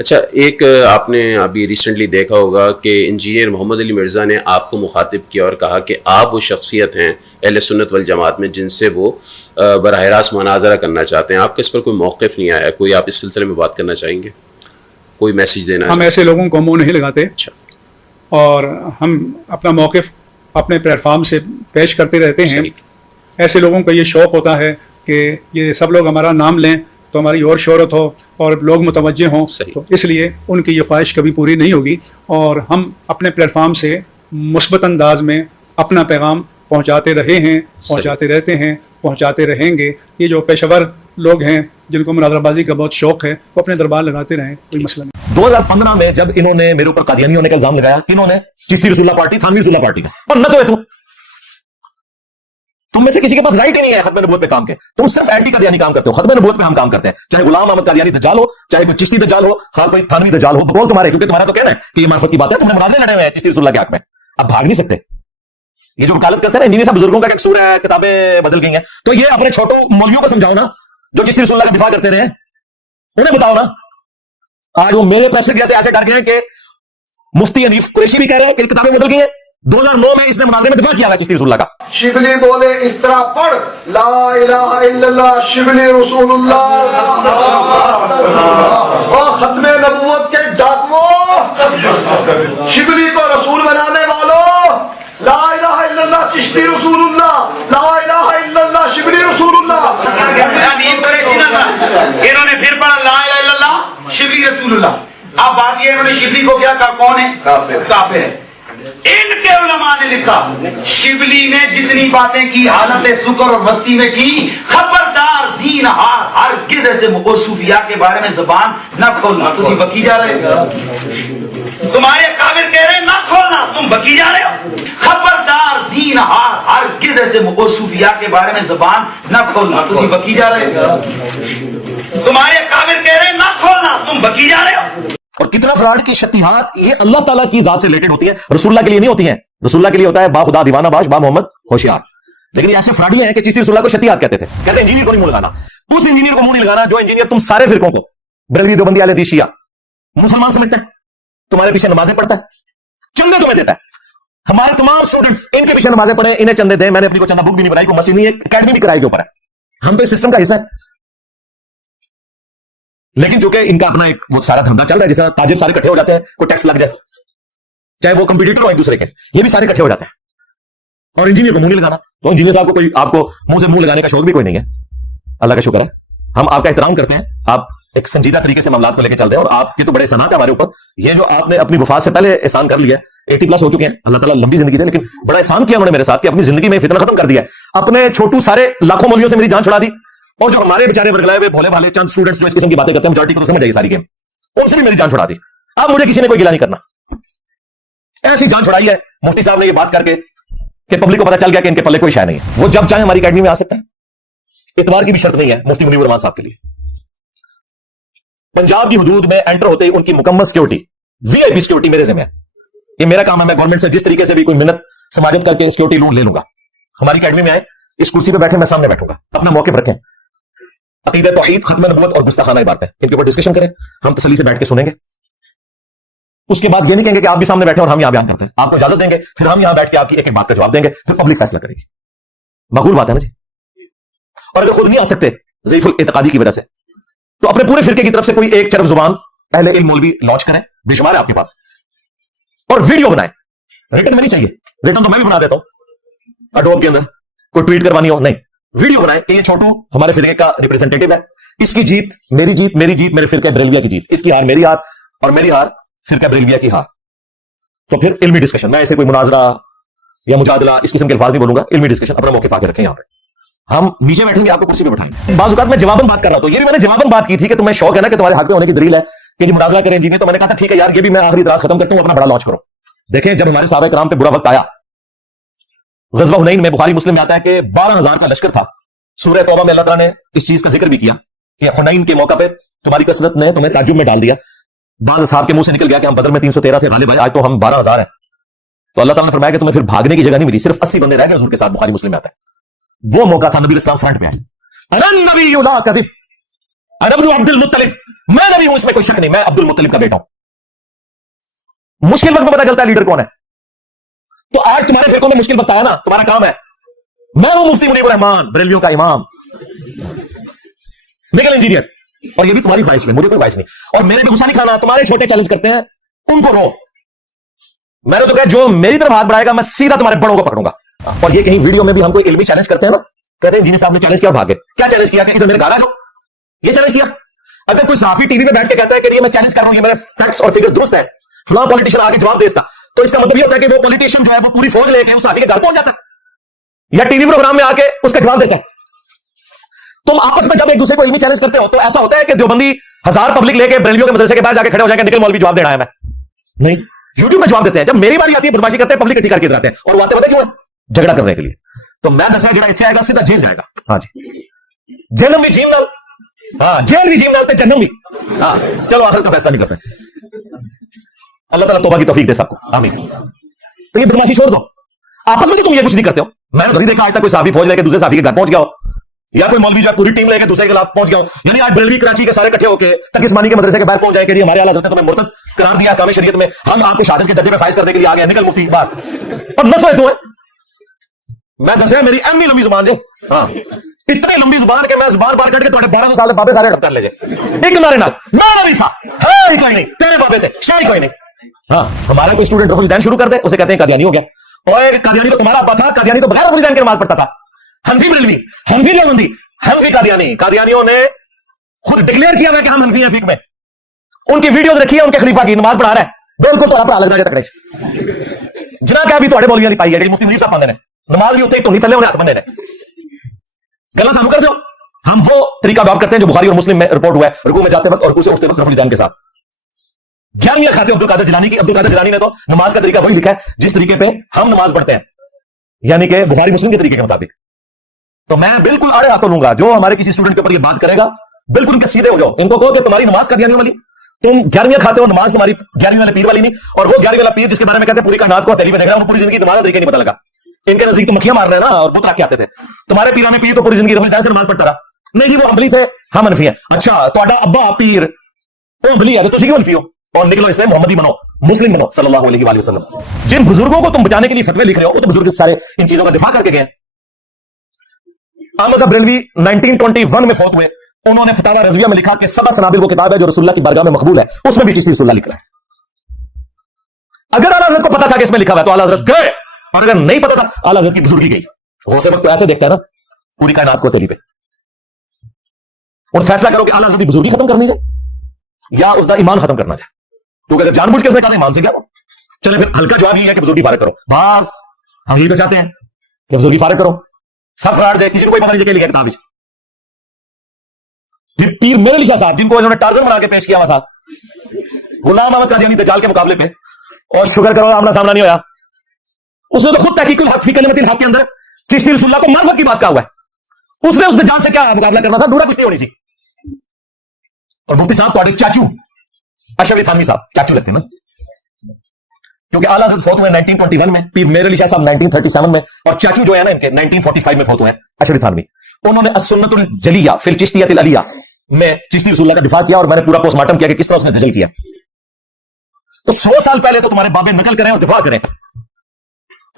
اچھا، ایک آپ نے ابھی ریسنٹلی دیکھا ہوگا کہ انجینئر محمد علی مرزا نے آپ کو مخاطب کیا اور کہا کہ آپ وہ شخصیت ہیں اہل سنت والجماعت میں جن سے وہ براہ راست مناظرہ کرنا چاہتے ہیں. آپ کا اس پر کوئی موقف نہیں آیا؟ کوئی آپ اس سلسلے میں بات کرنا چاہیں گے، کوئی میسج دینا ہم ایسے لوگوں کو منہ نہیں لگاتے. اچھا. اور ہم اپنا موقف اپنے پلیٹ فارم سے پیش کرتے رہتے ہیں. ایسے لوگوں کا یہ شوق ہوتا ہے کہ یہ سب لوگ ہمارا نام لیں تو ہماری اور شہرت ہو اور لوگ متوجہ ہوں. تو اس لیے ان کی یہ خواہش کبھی پوری نہیں ہوگی، اور ہم اپنے پلیٹ فارم سے مثبت انداز میں اپنا پیغام پہنچاتے رہے ہیں، پہنچاتے رہتے ہیں، پہنچاتے رہیں گے. یہ جو پیشہ ور لوگ ہیں جن کو مناظرہ بازی کا بہت شوق ہے وہ اپنے دربار لگاتے رہیں، کوئی مسئلہ نہیں. 2015 میں جب انہوں نے میرے اوپر قادیانی ہونے کا الزام لگایا، کنہوں نے؟ چشتی رسول اللہ پارٹی، تھانوی رسول اللہ پارٹی نے. اور نہ سوئے تم میں سے کسی کے پاس رائٹ ہی نہیں ہے ختم نبوت پہ کام کے. تم صرف اینٹی قادیانی کام کرتے ہو، ختم نبوت پہ ہم کام کرتے ہیں. چاہے غلام احمد قادیانی دجال ہو، چاہے کوئی چشتی دجال ہو، خواہ کوئی تھانوی دجال ہو، بقول تمہارے، کیونکہ تمہارا تو کہنا ہے کہ یہ معرفت کی بات ہے. تم نے مناظرے لڑے ہوئے ہیں چشتی رسول اللہ کے حق میں، اب بھاگ نہیں سکتے. یہ جو وکالت کرتے ہیں نا انجینئر صاحب بزرگوں کا قصور ہے، کتابیں بدل گئی ہیں، تو یہ اپنے چھوٹوں مولویوں کو سمجھاؤ نا جو چشتی رسول اللہ کا دفاع کرتے رہے، انہیں بتاؤ نا. آج وہ میرے پیسے جیسے ایسے ڈر گئے ہیں کہ مفتی حنیف قریشی بھی کہہ رہے ہیں کہ کتابیں بدل گئی ہیں. 2009 میں اس نے مناظرے میں دفاع کیا ہے چشتی رسول اللہ کا. شبلی بولے اس طرح پڑھ، لا الہ الا اللہ شبلی رسول اللہ. اور ختم نبوت کے ڈاکوؤں، شبلی کو رسول بنانے والوں، لا الہ الا اللہ چشتی رسول اللہ، لا الہ الا اللہ شبلی رسول اللہ. انہوں نے پھر پڑھا لا الہ الا اللہ شبلی رسول اللہ. اب بات یہ انہوں نے شبلی کو کیا کہا؟ کون ہے؟ کافر ہے. ان کے علماء نے لکھا شبلی نے جتنی باتیں کی حالت سکر اور مستی میں کی، خبردار زینہار ہرگز ایسے صوفیاء کے بارے میں زبان نہ کھولنا. تم بکی جا رہے ہو، تمہارے کافر کہہ رہے ہیں نہ کھولنا، تم بکی جا رہے ہو. خبردار زینہار ہرگز ایسے صوفیاء کے بارے میں زبان نہ کھولنا. تم بکی جا رہے ہو، تمہارے کافر کہہ رہے ہیں نہ کھولنا، تم بکی جا رہے ہو. اور کتنا فراڈ کی شتیہات یہ اللہ تعالیٰ کی ذات سے ریلیٹڈ ہوتی ہے، رسول اللہ کے لیے نہیں ہوتی ہیں. رسول اللہ کے لیے ہوتا ہے با خدا دیوانہ باش، با محمد ہوشیار. لیکن یہ ایسے فراڈی ہیں کہ چشتی رسول اللہ کو شتیہات کہتے تھے. کہتے ہیں انجینئر کو نہیں منہ لگانا. اس انجینئر کو منہ نہیں لگانا جو انجینئر تم سارے فرقوں کو، بریلوی دیوبندی اہل حدیث شیعہ، مسلمان سمجھتا ہے، تمہارے پیچھے نمازیں پڑھتا ہے، چندے تمہیں دیتا ہے. ہمارے تمام اسٹوڈنٹس ان کے پیچھے نمازیں پڑھیں، انہیں چندے دیں. میں نے اپنی کو چندہ بک بھی نہیں بنائی، کوئی مسجد نہیں ہے، اکیڈمی بھی کرائی کے اوپر ہے. ہم تو اس سسٹم کا حصہ ہے. لیکن چونکہ ان کا اپنا ایک وہ سارا دھندا چل رہا ہے، جس طرح تاجر سارے کٹھے ہو جاتے ہیں، کوئی ٹیکس لگ جائے، چاہے وہ کمپیٹیٹر ہو ایک دوسرے کے، یہ بھی سارے کٹھے ہو جاتے ہیں. اور انجینئر کو منہ نہیں لگانا. تو انجینئر صاحب کو کوئی آپ کو منہ سے منہ لگانے کا شوق بھی کوئی نہیں ہے. اللہ کا شکر ہے، ہم آپ کا احترام کرتے ہیں. آپ ایک سنجیدہ طریقے سے معاملات کو لے کے چل رہے ہیں، اور آپ کے تو بڑے احسانات ہیں ہمارے اوپر. یہ جو آپ نے اپنی وفات سے پہلے احسان کر لیا، 80+ ہو چکے ہیں، اللہ تعالیٰ لمبی زندگی دے، لیکن بڑا احسان کیا انہوں نے میرے ساتھ کہ اپنی زندگی میں فتنہ ختم کر دیا. اپنے چھوٹو سارے لاکھوں مولویوں سے میری جان چھڑا دی. اور جو ہمارے بیچارے ورگلائے ہوئے بھولے بھالے چند اسٹوڈنٹس جو اس قسم کی باتیں کرتے ہیں، میجورٹی کو تو سمجھ آئی ساری گیم، ان سے بھی میری جان چھڑا دی. اب مجھے کسی نے کوئی گلا نہیں کرنا. ایسی جان چھڑائی ہے مفتی صاحب نے یہ بات کر کے کہ پبلک کو پتا چل گیا کہ ان کے پلے کوئی شے نہیں ہے. وہ جب چاہیں ہماری اکیڈمی میں آ سکتے ہیں، اتوار کی بھی شرط نہیں ہے مفتی منیر الرحمان صاحب کے لیے. پنجاب کی حدود میں انٹر ہوتے ہی ان کی مکمل سیکورٹی، وی آئی پی سیکورٹی میرے ذمہ ہے. یہ میرا کام ہے، میں گورنمنٹ سے جس طریقے سے بھی کوئی منت سماجت کر کے سیکورٹی لون لے لوں گا. ہماری اکیڈمی میں آئے، اس کرسی پہ بیٹھے، میں سامنے بیٹھوں گا، اپنا موقف رکھیں. عقیدہ توحید، ختم نبوت اور گستاخانہ عبارتیں، ان کے اوپر ڈسکشن کریں، ہم تسلی سے بیٹھ کے سنیں گے. اس کے بعد یہ نہیں کہیں گے کہ آپ بھی سامنے بیٹھے اور ہم یہاں بیان کرتے ہیں. آپ کو اجازت دیں گے، پھر ہم یہاں بیٹھ کے آپ کی ایک ایک بات کا جواب دیں گے، پھر پبلک فیصلہ کرے گی. معقول بات ہے نا جی؟ اور اگر خود نہیں آ سکتے ضعیف الاعتقادی کی وجہ سے، تو اپنے پورے فرقے کی طرف سے کوئی ایک چرب زبان اہل علم مولوی لانچ کریں، بے شمار ہے آپ کے پاس، اور ویڈیو بنائیں. ریٹن میں نہیں چاہیے، ریٹن تو میں بھی بنا دیتا ہوں اڈوب کے اندر، کوئی ٹویٹ کروانی ہو نہیں. ویڈیو بنائیں کہ یہ چھوٹو ہمارے فرقے کا ریپرزینٹیٹو ہے، اس کی جیت میری جیت، میری جیت میرے فرقہ بریلویہ کی جیت، اس کی ہار میری ہار، اور میری ہار فرقہ بریلویہ کی ہار. تو پھر علمی ڈسکشن، میں ایسے کوئی مناظرہ یا مجادلہ اس قسم کے الفاظ نہیں بولوں گا. علمی ڈسکشن، اپنا موقف آ کے رکھیں. یہاں پہ ہم نیچے بیٹھیں گے، آپ کو کرسی پہ بٹھائیں گے. بعض اوقات میں جواباً بات کر رہا تو یہ بھی میں نے جواباً بات کی تھی کہ تمہیں شوق ہے نا کہ تمہارے حق میں ہونے کی دلیل ہے کہ جی مناظرہ کریں جی. تو میں نے کہا تھا ٹھیک ہے یار، یہ بھی میں آخری اعتراض ختم کرتا ہوں، اپنا بڑا لانچ کرو. دیکھیں جب ہمارے صحابہ کرام پہ برا وقت آیا، غزوہ حنین میں، بخاری مسلم میں آتا ہے کہ 12,000 کا لشکر تھا. سورہ توبہ میں اللہ تعالیٰ نے اس چیز کا ذکر بھی کیا کہ حنین کے موقع پہ تمہاری کثرت نے تمہیں تعجب میں ڈال دیا. بعض اصحاب کے منہ سے نکل گیا کہ ہم بدر میں 313 تھے غالب آئے، آج تو ہم 12,000 ہیں. تو اللہ تعالیٰ نے فرمایا کہ تمہیں پھر بھاگنے کی جگہ نہیں ملی، صرف 80 بندے رہ گئے حضور کے ساتھ. بخاری مسلم میں آتا ہے وہ موقع تھا، نبی اسلام فرنٹ پہ آئے. अना इब्न अब्दुल मुत्तलिब, मैं नबी हूं, इसमें कोई शक नहीं, मैं अब्दुल मुत्तलिब का बेटा हूं। मुश्किल वक्त में पता चलता है लीडर कौन है। तो आज तुम्हारे फिरकों में मुश्किल वक्त आया ना, तुम्हारा काम है, मैं हूं मुफ्ती मुनीबुर रहमान बरेलियों का इमाम, निकल इंजीनियर, और ये भी तुम्हारी ख्वाहिश में, मुझे कोई ख्वाहिश नहीं, और मेरे भी गुस्सा नहीं खाना। तुम्हारे छोटे चैलेंज करते हैं उनको रो, मैंने तो कहा जो मेरी तरफ हाथ बढ़ाएगा मैं सीधा तुम्हारे बड़ों को पकड़ूंगा। और ये कहीं वीडियो में भी हम कोई इल्मी चैलेंज करते हैं ना, कहते हैं इंजीनियर साहब ने चैलेंज किया, भागे। क्या चैलेंज किया कि इधर मेरे गाला लो, ये चैलेंज किया। अगर कोई साफी टीवी पे बैठ के कहता है कि ये मैं चैलेंज कर रहा हूं, ये मेरे फैक्ट्स और फिगर्स दुरुस्त है, फलां पॉलिटिशियन आगे जवाब दे इसका, तो इसका मतलब ये होता है कि वो पॉलिटिशियन जो है वो पूरी फौज लेके उस साफी के घर पहुंच जाता है, या टीवी प्रोग्राम में आके उसका जवाब देता है। तुम आपस में जब एक दूसरे को इल्मी चैलेंज करते हो तो ऐसा होता है कि देवबंदी 1000 पब्लिक लेके बरेलियों के मदरसे के बाहर जाके खड़े हो जाएंगे, निकल मौलवी जवाब देना है, मैं नहीं, यूट्यूब में जवाब देते हैं। जब मेरी बारी आती है बदमाशी करते हैं, पब्लिक इकट्ठी करके इधर आते हैं, और वो आते क्यों है? झगड़ा करने के लिए। तो मैं दसा जरा इतने आएगा सीधा जेल जाएगा। हाँ जी, जन्म भी जीम नाल, हाँ जेल भी जीम नाल, जन्म भी, हाँ चलो आखिर तो फैसला नहीं करते। अल्लाह ताला तौबा की तौफीक दे सबको, आमीन। तो ये बदमाशी छोड़ दो, आपस में तो तुम ये कुछ नहीं करते हो। मैंने तो नहीं देखा आज तक कोई साफी फौज लेके दूसरे साफी के घर पहुंच गया हो, या कोई मौलवी जो पूरी टीम लेके दूसरे के खिलाफ पहुंच गया हो। यानी आज बरेलवी कराची के सारे इकट्ठे होकर तकिस्मानी के मदरसे के बाहर पहुंच जाए कि हमारे आला हज़रत ने तुम्हें मुर्तद करार दिया अहकाम शरीयत में, हम आपको शहादत के दर्जे में फाइज करने के लिए आ गए, निकल मुफ्ती बाहर। और नस्ल तो है, मैं दसा मेरी एम लंबी जुबान जो, हाँ इतनी लंबी जुबान के मैं जुबान बार कट के तुम्हारे 1200 साल बाबे सारे कर ले एक नारे ना, मैं नबी सा है कोई नहीं, तेरे बाबे थे शाही कोई नहीं। हाँ हमारा कोई स्टूडेंट रफुल दैन शुरू कर दे, उसे कहते हैं कादियानी हो गया। और कादियानी तो तुम्हारा अब्बा था, कादियानी तो बगैर रफुल दैन के नमाज पढ़ता था। हनफी बरेलवी, हनफी देवबंदी, हनफी कादियानी, कादियानियों ने खुद डिक्लेयर किया हुआ कि हम हनफी हैं फिक में, उनकी वीडियोस रखी है, उनके खलीफा की नमाज पढ़ा रहा है, बिल्कुल तो भरा लगना तकड़े जना क्या भी थोड़े मौलवियां दी पाई है मुफ्ती मुनीर साहब पांदे ने नमाज भी उत्ते धोनी थले उन्हें हाथ बने ने गल्ला सानू कर दो। हम वो तरीका अडॉप्ट करते हैं जो बुखारी और मुस्लिम में रिपोर्ट हुआ है, रुकू में जाते वक्त और रुकू से उठते वक्त रफुल दैन के साथ। 11वीं खाते अब्दुल कादिर जिलानी की। अब्दुल कादिर जिलानी ने तो नमाज का तरीका वही लिखा है जिस तरीके पे हम नमाज पढ़ते हैं, यानी कि बुखारी मुस्लिम के तरीके के मुताबिक। तो मैं बिल्कुल अड़े हाथों लूंगा जो हमारे किसी स्टूडेंट के ऊपर ये बात करेगा, बिल्कुल उनके सीधे हो जाओ, इनको कहो कि तुम्हारी नमाज कादियानी वाली, तुम 11वीं खाते हो, नमाज तुम्हारी 11वीं वाले पीर वाली नहीं। और वो 11वीं वाला पीर जिसके बारे में कहते हैं पूरी कायनात को हथेली में देख रहा है, पूरी जिंदगी नमाज तरीके नहीं पता लगा। इनके नजदीक तो मक्खियां मार रहे हैं ना और बुत रख के आते थे। तुम्हारे पीर ने पीर तो पूरी जिंदगी रफुल दैन से नमाज पढ़ता रहा, नहीं जी वो अम्बली थे, हम हनफी हैं। अच्छा तुम्हारा अब्बा पीर वो अम्बली है तो तुम क्यों हनफी हो? और निकलो इससे मोहम्मदी बनो, मुस्लिम बनो सल्लल्लाहु अलैहि वसल्लम। जिन बुजुर्गों को तुम बचाने के लिए फतवे लिख रहे हो वो तो बुजुर्ग सारे इन चीजों का दिफा करके गए। अहमद बरेलवी 1921 में फौत हुए, उन्होंने फतावा रज़विया में लिखा कि सबा सनाबिल वो किताब है जो रसूलुल्लाह की बारगाह में मकबूल है, उसमें भी चिश्ती रसूलुल्लाह लिखा है। अगर आला हज़रत को पता था कि इसमें लिखा हुआ है तो आला हज़रत गए, और अगर नहीं पता था आला हज़रत की बुजुर्गी गई। हो से वक्त तो ऐसे देखता है ना पूरी कायनात को तेली पे, और फैसला करो कि आला हज़रत की बुजुर्गी खत्म करनी है या उसका ईमान खत्म करना है। क्योंकि अगर जानबूझ के उसने कहा ईमान से क्या, चले फिर हल्का जवाब ये है कि बुजुर्गी फारिग करो, बस हम यही तो चाहते हैं कि बुजुर्गी फारिग करो, सब फ्रॉड दे, किसी को कोई पता नहीं लिखा किताब। फिर पीर मेरे अली शाह साहब जिनको इन्होंने टार्जन बना के पेश किया हुआ था गुलाम अहमद कादियानी दज्जाल के मुकाबले पे, और शुक्र करो आमना सामना नहीं होया, उसने तो खुद तहकीकुल हक फी कलिमतिल हक के अंदर चिश्ती रसूलुल्लाह को मार्फत की बात कहा हुआ है। उसने उस दज्जाल से क्या मुकाबला करना था, दूरा कुश्ती होनी थी। और मुफ्ती साहब तुम्हारे चाचू अशरफ अली थानवी साहब चाचू लगते हैं ना, क्योंकि आला हज़रत फौत हुए 1921 में, पीर मेरे अली शाह साहब 1937 में, और चाचू जो है ना इनके 1945 में फौत हुए हैं अशरफ अली थानवी। उन्होंने अस्सुन्नतुल जलिया फिल चिश्तियतिल अलिया में चिश्ती रसूलुल्लाह का दिफा किया, और मैंने पूरा पोस्टमार्टम किया कि किस तरह उसने दजल किया। तो 100 साल पहले तो तुम्हारे बाबे नकल करें और दिफा करें,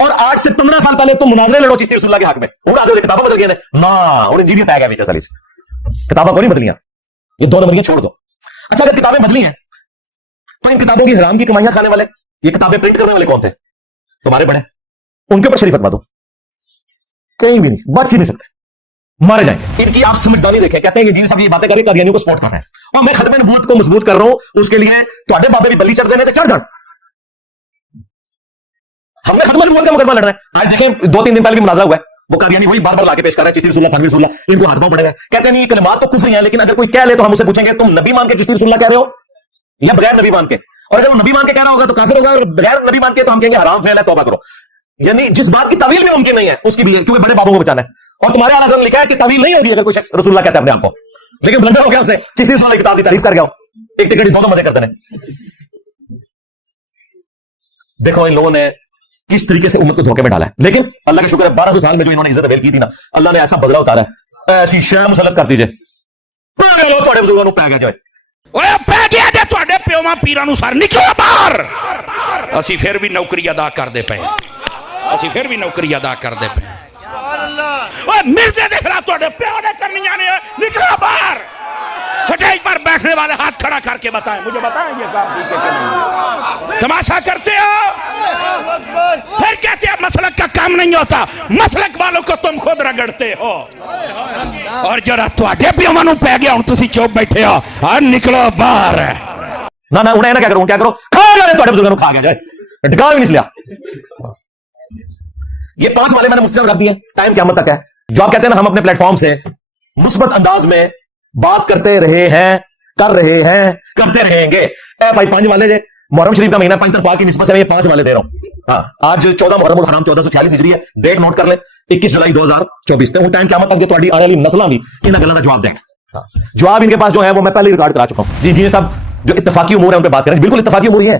और 8 से 15 साल पहले तुम मुनाजरे लड़ो चिश्ती रसूलुल्लाह के हक में। उड़ा दो किताबें बदल गई ना, और इंजीनियर टैग है नीचे साली किताबें को नहीं बदलियां, ये 2 नंबर की छोड़ दो। अच्छा अगर किताबें बदली हैं तो इन किताबों की हराम की कमाइयां खाने वाले ये किताबें प्रिंट करने वाले कौन थे? तुम्हारे बड़े, उनके ऊपर शरीफ फतवा दो, कहीं भी नहीं, बच ही नहीं सकते, मारे जाएंगे। इनकी आप समझदारी देखें, कहते हैं कि जी साहब ये बातें करें कादियानियों को सपोर्ट करना है, और मैं खत्मे नबूवत को मजबूत कर रहा हूं, उसके लिए तुम्हारे बाबे भी बल्ली चढ़ देने थे, चढ़ जान, हमने खत्मे नबूवत का मुकदमा लड़ रहा है। आज देखें 2-3 दिन पहले भी मुनाजरा हुआ है, वो कादियानी वही बार बार लाके पेश कर रहे हैं चिश्ती रसूलुल्लाह थानवी रसूलुल्लाह, इनको हाथ पांव पड़े हैं, कहते नहीं कलिमात तो कुफ्र हैं, लेकिन अगर कोई कह ले तो हम उसे पूछेंगे तुम नबी मान के चिश्ती रसूलुल्लाह कह रहे हो या बगैर नबी मान के? और अगर वो नबी मान के कह रहा होगा तो काफिर होगा, और बगैर नबी मान के तो हम कहेंगे हराम फेल है, तौबा करो। यानी जिस बात की तवील भी मुमकिन नहीं है उसकी भी है, क्योंकि बड़े बाबों को बचाना है। और तुम्हारे आला हज़रत ने लिखा है कि तवील नहीं होगी अगर कोई शख्स रसूलुल्लाह कहता है अपने आप को, लेकिन ब्लंडर हो गया उसने चिश्ती रसूलुल्लाह की किताब की तारीफ कर गया, एक टिकट 2 मजे करते हैं। देखो इन लोगों ने किस तरीके से उम्मत को धोखे में डाला है, लेकिन अल्लाह का शुक्र है 1200 साल में जो इन्होंने इज्जत अवेल की थी ना, अल्लाह ने ऐसा बदला उतारा है, ऐसी शय मुसल्लत कर दीजिए ਭਾਵੇਂ ਲੋ ਤੁਹਾਡੇ ਬਜ਼ੁਰਗਾਂ ਨੂੰ ਪੈ ਗਿਆ ਜਾਏ ਓਏ ਪੈ ਗਿਆ ਜੇ ਤੁਹਾਡੇ ਪਿਓਾਂ ਪੀਰਾਂ ਨੂੰ ਸਰ ਨਿਕਲੋ ਬਾਹਰ ਅਸੀਂ ਫਿਰ ਵੀ ਨੌਕਰੀ ਅਦਾ ਕਰਦੇ ਪਏ ਅਸੀਂ ਫਿਰ ਵੀ ਨੌਕਰੀ ਅਦਾ ਕਰਦੇ ਪਏ ओए मिर्जे देख रहा थोड़े प्यो ने करनी जाने निकलो बाहर स्टेज पर बैठने वाले हाथ खड़ा करके बताएं मुझे बताएं ये काम ठीक है कि नहीं तमाशा करते हो फिर कहते हैं मसलक का काम नहीं होता मसलक वालों को तुम खुद रगड़ते हो और जरा थोड़े प्योां नूं पै गया हुण तुसीं चुप बैठे हो और निकलो बाहर ना ना उन्हें ना क्या करो खा जाए थोड़े बुजुर्गों को खा गया जाए ढका भी नहीं लिया ये 5 वाले मैंने मुझसे रख दिए टाइम क़यामत तक है जो आप कहते हैं ना हम अपने प्लेटफॉर्म से मुस्बत अंदाज में बात करते रहे हैं कर रहे हैं करते रहेंगे भाई 5 वाले मुहर्रम शरीफ का महीना 5 तरफा की निस्बत से मैं ये 5 वाले दे रहा हूं हाँ आज 14 मुहर्रम हराम 1446 हिजरी है डेट नोट कर ले 21 जुलाई 2024 ते टाइम क़यामत तक जो तुम्हारी आने वाली नस्लां भी इन गल्लां दा जवाब देंगे जवाब इनके पास जो है वो मैं पहले रिकॉर्ड करा चुका हूं जी साहब जो इत्तफाकी उमूर है उन पे बात करें बिल्कुल इत्तफाकी उमूर ही है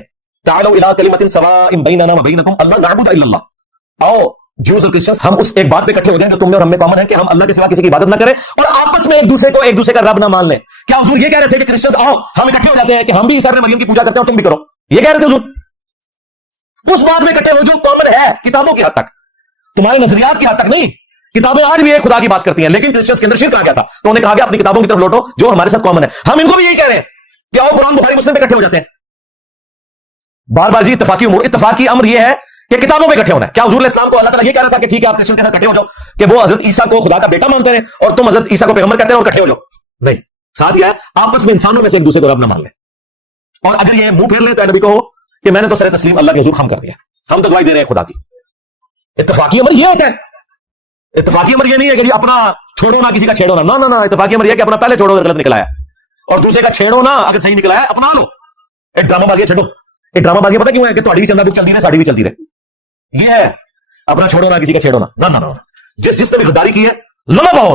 ताअलू इला कलिमतिन सवाइन बैनना व बैनकुम अल्ला नअबुदु इल्लल्लाह आओ ज्यूज और क्रिश्चियंस हम उस एक बात पे इकट्ठे हो जाएं जो तुमने और हम में कॉमन है कि हम अल्लाह के सिवा किसी की इबादत ना करें और आपस में एक दूसरे का रब ना मान लें क्या हुजूर ये कह रहे थे कि क्रिश्चियंस आओ हम इकट्ठे हो जाते हैं कि हम भी ईसा इब्न मरियम की पूजा करते हैं और तुम भी करो ये कह रहे थे हुजूर उस बात में इकट्ठे हो जो कॉमन है किताबों की हद तक तुम्हारे नजरियात की हद तक नहीं किताबें आज भी एक खुदा की बात करती हैं लेकिन क्रिश्चियंस के अंदर शिर्क आ गया था तो उन्हें कहा गया अपनी किताबों की तरफ लौटो जो हमारे साथ कॉमन है हम इनको भी यही कह रहे हैं कि आओ कुरान बुखारी मुस्लिम पे इकट्ठे हो जाते हैं बार बार जी इत्तफाकी अमर ये है कि किताबों पे इकट्ठे होना है क्या हुजूर इस्लाम को अल्लाह ताला ये कह रहा था कि ठीक है आप क्रिश्चियन के साथ इकट्ठे हो जाओ कि वो हजरत ईसा को खुदा का बेटा मानते हैं और तुम हजरत ईसा को पैगंबर कहते हैं और इकट्ठे हो जाओ नहीं साथ ही है आपस में इंसानों में से एक दूसरे को रब ना मान ले और अगर ये मुंह फेर ले तो नबी को कि मैंने तो सर तस्लीम अल्लाह के हुजूर खम कर दिया हम तो गवाही दे रहे हैं खुदा की इत्तफाकी अमर ये होता है इत्तफाकी अमर ये नहीं है कि अपना छोड़ो ना किसी का छेड़ो ना ना इत्तफाकी अमर ये कि अपना पहले छोड़ो अगर गलत निकला है और दूसरे का छेड़ो ना अगर सही निकला है अपना लो एक ड्रामाबाजी छो एक ड्रामाबाजी पता क्यों है कि तुम्हारी भी चंदा बुक चलती रहे साड़ी भी चलती रहे ये है अपना छोड़ो ना किसी का छेड़ो ना जिसने भी गद्दारी की है लो ना पाओ